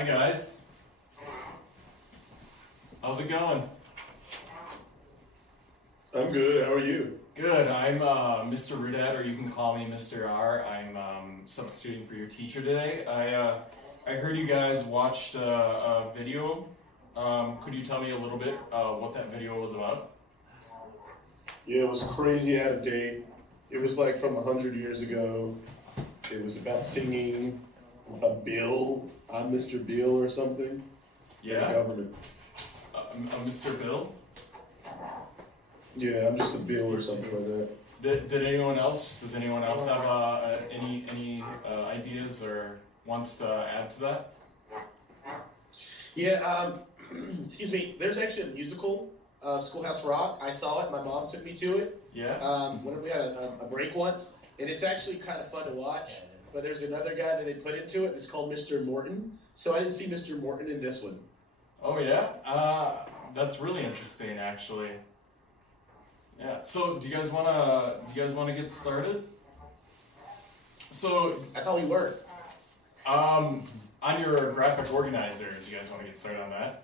Hi guys. How's it going? I'm good. How are you? Good. I'm Mr. Rudat, or you can call me Mr. R. I'm substituting for your teacher today. I heard you guys watched a video. Could you tell me a little bit what that video was about? Yeah, it was crazy out of date. It was like from 100 years ago. It was about singing a bill. I'm Mr. Bill or something. Yeah. The government. Mr. Bill? Yeah, I'm just a bill or something like that. Did anyone else? Does anyone else have any ideas or wants to add to that? Yeah, excuse me, there's actually a musical, Schoolhouse Rock. I saw it, my mom took me to it. Yeah. Whenever we had a break once, and it's actually kind of fun to watch, but there's another guy that they put into it, it's called Mr. Morton. So I didn't see Mr. Morton in this one. Oh yeah? That's really interesting actually. Yeah, so do you guys wanna get started? So I thought we were. on your graphic organizer, do you guys want to get started on that?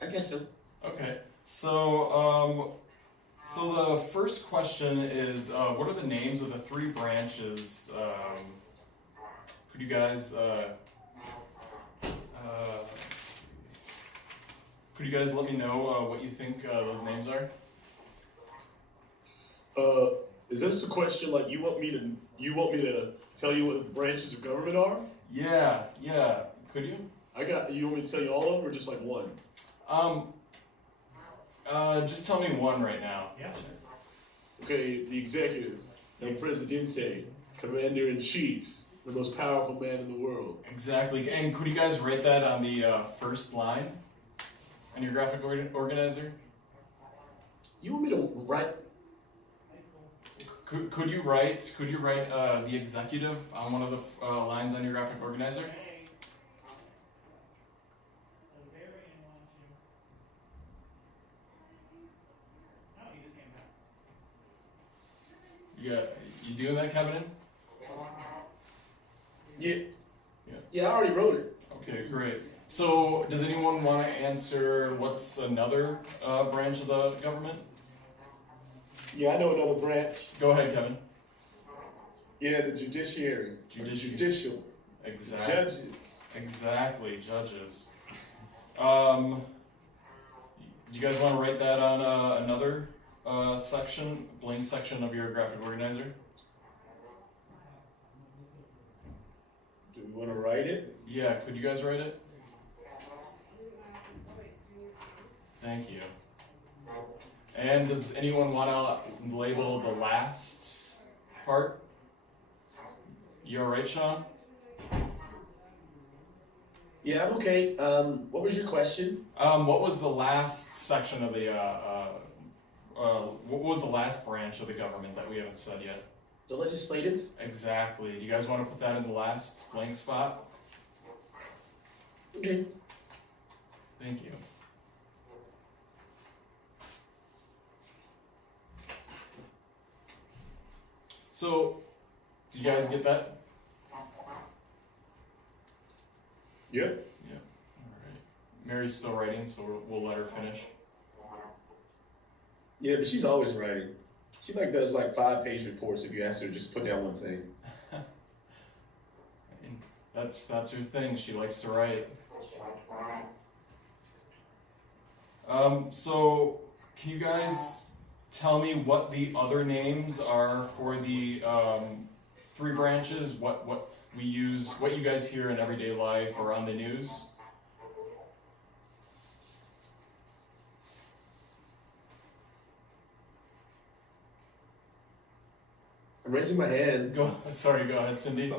I guess so. Okay. So the first question is, what are the names of the three branches? Could you guys could you guys let me know what you think those names are? Is this a question like you want me to tell you what the branches of government are? Yeah. Could you? You want me to tell you all of them or just like one? Just tell me one right now. Yeah, sure. Okay, the executive, El Presidente, Commander-in-Chief, the most powerful man in the world. Exactly. And could you guys write that on the first line on your graphic organizer? You want me to write? Could you write the executive on one of the lines on your graphic organizer? Yeah, you doing that, Kevin? Yeah, I already wrote it. Okay, great. So, does anyone want to answer what's another branch of the government? Yeah, I know another branch. Go ahead, Kevin. Yeah, the judiciary. Judicial. Exactly. Judges. Exactly, judges. Do you guys want to write that on another section, blank section of your graphic organizer? Do we want to write it? Yeah, could you guys write it? Thank you. And does anyone want to label the last part? You alright, Sean? Yeah, I'm okay. What was your question? What was the last section of the, what was the last branch of the government that we haven't said yet? The legislative? Exactly. Do you guys want to put that in the last blank spot? Okay. Thank you. So, do you guys get that? Yeah. Yeah. Alright. Mary's still writing, so we'll let her finish. Yeah, but she's always writing. She does 5-page reports if you ask her to just put down one thing. That's her thing. She likes to write. So can you guys tell me what the other names are for the three branches? What we use, what you guys hear in everyday life or on the news? I'm raising my hand. Go ahead, Cindy.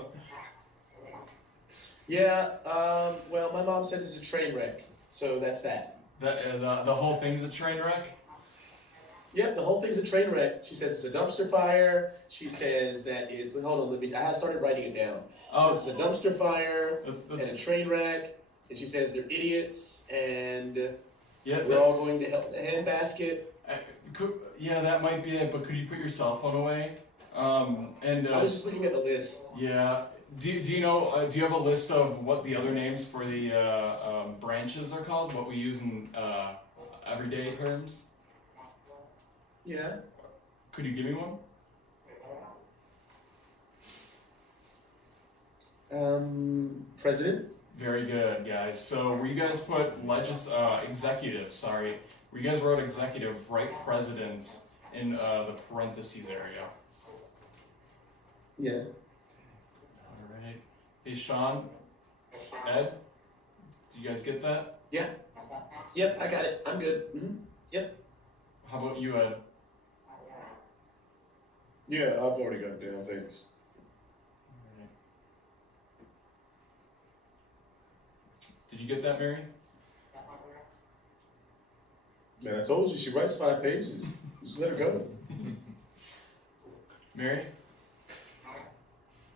Yeah, well, my mom says it's a train wreck, so that's that. The whole thing's a train wreck? Yep, the whole thing's a train wreck. She says it's a dumpster fire. She says that it's, hold on, I started writing it down. She says it's a dumpster fire and a train wreck, and she says they're idiots, and we're all going to help in the handbasket. Yeah, that might be it, but could you put your cell phone away? I was just looking at the list. Yeah, Do you know? Do you have a list of what the other names for the branches are called? What we use in everyday terms? Yeah. Could you give me one? President? Very good, guys. So where you guys put executive, sorry. Where you guys wrote executive, write president in the parentheses area. Yeah. Alright. Hey Sean, Ed, do you guys get that? Yeah. Yep, I got it. I'm good. Mm-hmm. Yep. How about you, Ed? Yeah, I've already got it down, thanks. Alright. Did you get that, Mary? Man, I told you, she writes 5 pages. Just let her go. Mary?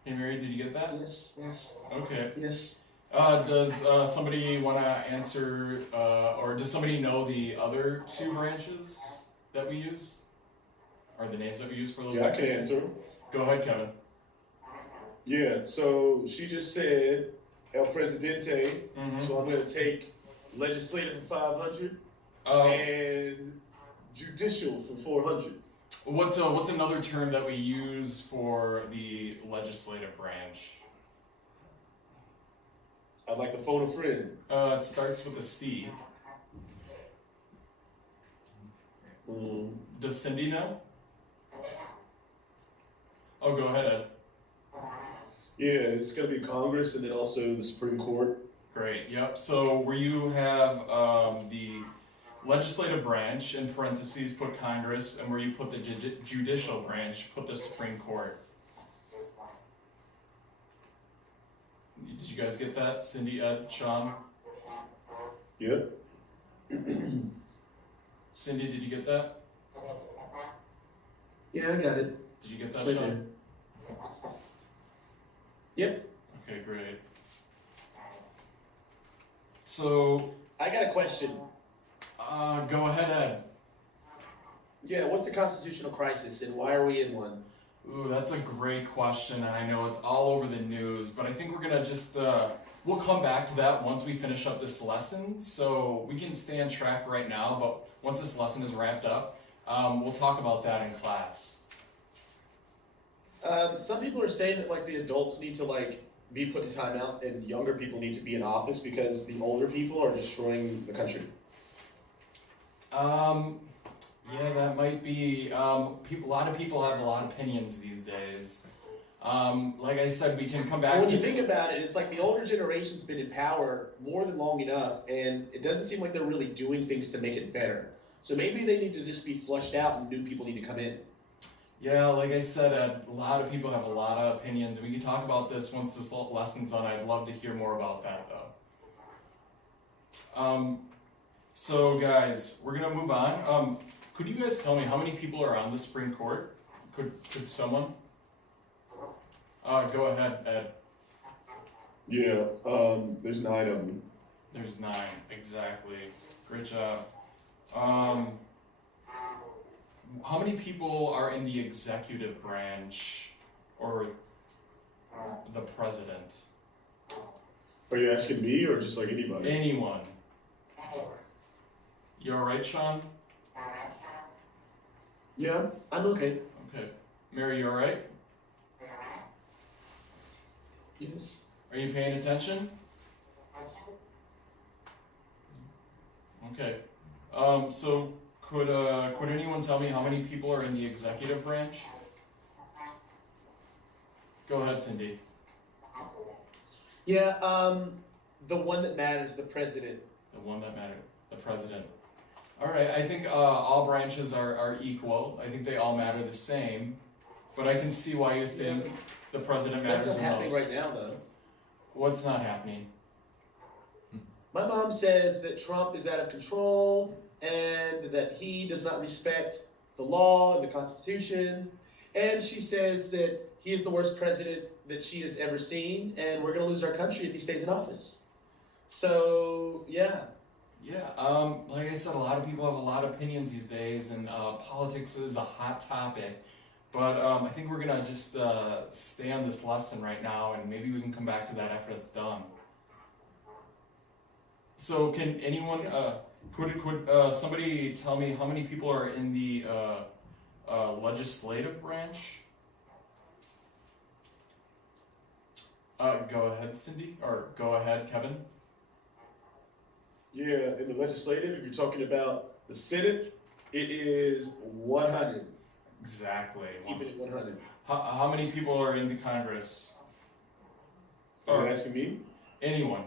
Hey Mary, did you get that? Yes, yes, Okay. yes. Does somebody want to answer, or does somebody know the other 2 branches that we use? Or the names that we use for those? Yeah, I can answer. Go ahead, Kevin. Yeah, so she just said El Presidente, so I'm going to take legislative for 500 and judicial for 400. What's another term that we use for the legislative branch? I'd like to phone a friend. It starts with a C. Does Cindy know? Oh, go ahead, Ed. Yeah, it's going to be Congress and then also the Supreme Court. Great, yep. So where you have the legislative branch, in parentheses, put Congress, and where you put the judicial branch, put the Supreme Court. Did you guys get that? Cindy, Ed, Sean? Yep. Cindy, did you get that? Yeah, I got it. Did you get that, Right Sean? there. Yep. Okay, great. So, I got a question. go ahead, Ed. Yeah, what's a constitutional crisis and why are we in one? Ooh, that's a great question, and I know it's all over the news, but I think we're gonna just, we'll come back to that once we finish up this lesson, so we can stay on track for right now, but once this lesson is wrapped up, we'll talk about that in class. Some people are saying that like the adults need to like be put in timeout and younger people need to be in office because the older people are destroying the country. Yeah, that might be, a lot of people have a lot of opinions these days. Like I said, we can come back Well, when to... you think about it, it's like the older generation's been in power more than long enough, and it doesn't seem like they're really doing things to make it better. So maybe they need to just be flushed out and new people need to come in. Yeah, like I said, a lot of people have a lot of opinions. We can talk about this once this lesson's done. I'd love to hear more about that, though. So, guys, we're going to move on. Could you guys tell me how many people are on the Supreme Court? Could someone? Go ahead, Ed. Yeah, there's 9 of them. There's 9, exactly. Great job. How many people are in the executive branch or the president? Are you asking me or just like anybody? Anyone. You all right, Sean? Yeah, I'm okay. Okay. Mary, you all right? Yes. Are you paying attention? Okay. So could anyone tell me how many people are in the executive branch? Go ahead, Cindy. Yeah, the one that matters, the president. The one that mattered, the president. All right, I think all branches are equal. I think they all matter the same, but I can see why you think the president matters the most. That's not happening right now, though. What's not happening? My mom says that Trump is out of control and that he does not respect the law and the Constitution. And she says that he is the worst president that she has ever seen, and we're going to lose our country if he stays in office. So, yeah. Yeah, like I said, a lot of people have a lot of opinions these days, and politics is a hot topic. But I think we're gonna just stay on this lesson right now, and maybe we can come back to that after it's done. So can anyone, could somebody tell me how many people are in the legislative branch? Go ahead, Cindy, or go ahead, Kevin. Yeah, in the legislative, if you're talking about the Senate, it is 100. Exactly. Keep it at 100. How many people are in the Congress? Are you asking me? Anyone.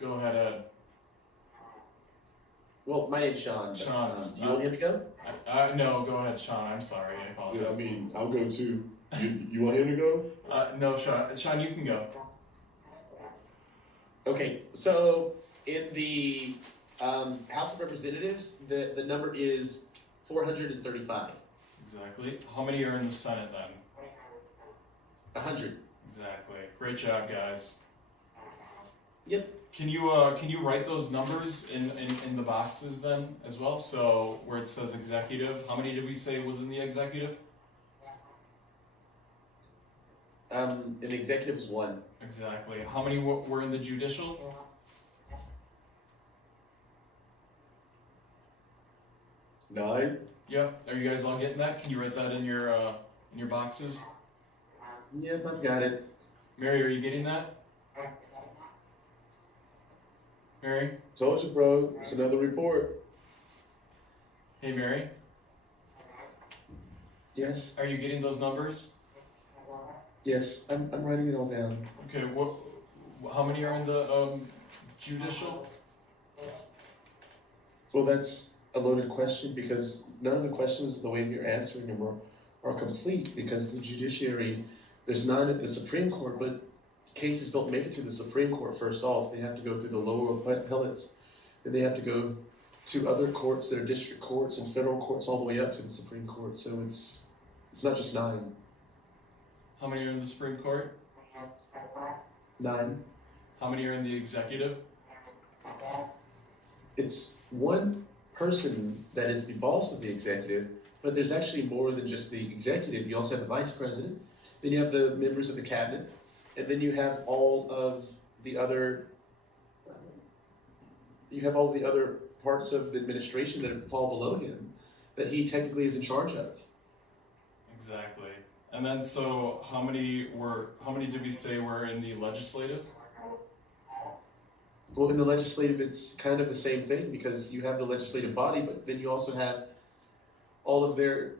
Go ahead, Ed. Well, my name's Sean. Sean. You want him to go? No, go ahead, Sean. I'm sorry. I apologize. Yeah, I mean, I'll go too. You want him to go? No, Sean. Sean, you can go. Okay, so in the House of Representatives, the number is 435. Exactly. How many are in the Senate then? 100. Exactly. Great job, guys. Yep. Can you write those numbers in the boxes then as well? So where it says executive, how many did we say was in the executive? An executive is 1. Exactly. How many were in the judicial? 9. Yep. Are you guys all getting that? Can you write that in your boxes? Yep, I've got it. Mary, are you getting that? Mary? Told you, bro. It's another report. Hey, Mary? Yes. Are you getting those numbers? Yes, I'm writing it all down. Okay, how many are in the judicial? Well, that's a loaded question because none of the questions, the way you're answering them are complete because the judiciary, there's 9 at the Supreme Court, but cases don't make it to the Supreme Court first off. They have to go through the lower appellates, and they have to go to other courts that are district courts and federal courts all the way up to the Supreme Court. So it's not just 9. How many are in the Supreme Court? 9. How many are in the executive? It's one person that is the boss of the executive, but there's actually more than just the executive. You also have the vice president, then you have the members of the cabinet, and then you have all of the other parts of the administration that fall below him that he technically is in charge of. Exactly. And then so how many did we say were in the legislative? Well, in the legislative, it's kind of the same thing because you have the legislative body, but then you also have all of their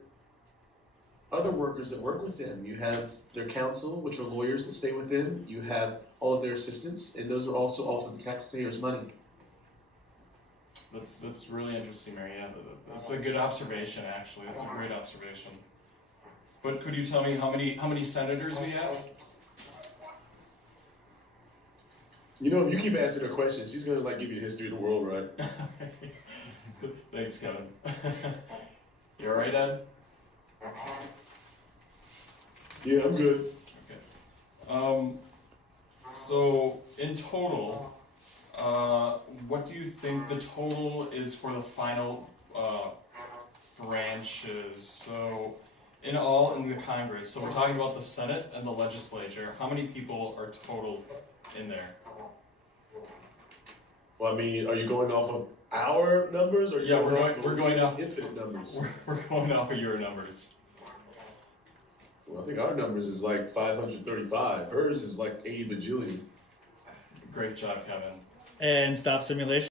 other workers that work with them. You have their counsel, which are lawyers that stay with them. You have all of their assistants, and those are also all for the taxpayers' money. That's really interesting, Mary. Yeah, that's a good observation, actually. That's a great observation. But could you tell me how many senators we have? You know, if you keep asking her questions, she's gonna give you the history of the world, right? Thanks, Kevin. You all right, Ed? Yeah, I'm good. Okay. So in total, what do you think the total is for the final branches? So in all in the Congress, so we're talking about the Senate and the legislature. How many people are total in there? Well, I mean, are you going off of our numbers, or Yeah, we're going off infinite numbers? We're going off of your numbers. Well, I think our numbers is like 535. Hers is like 80 bajillion. Great job, Kevin. And stop simulation.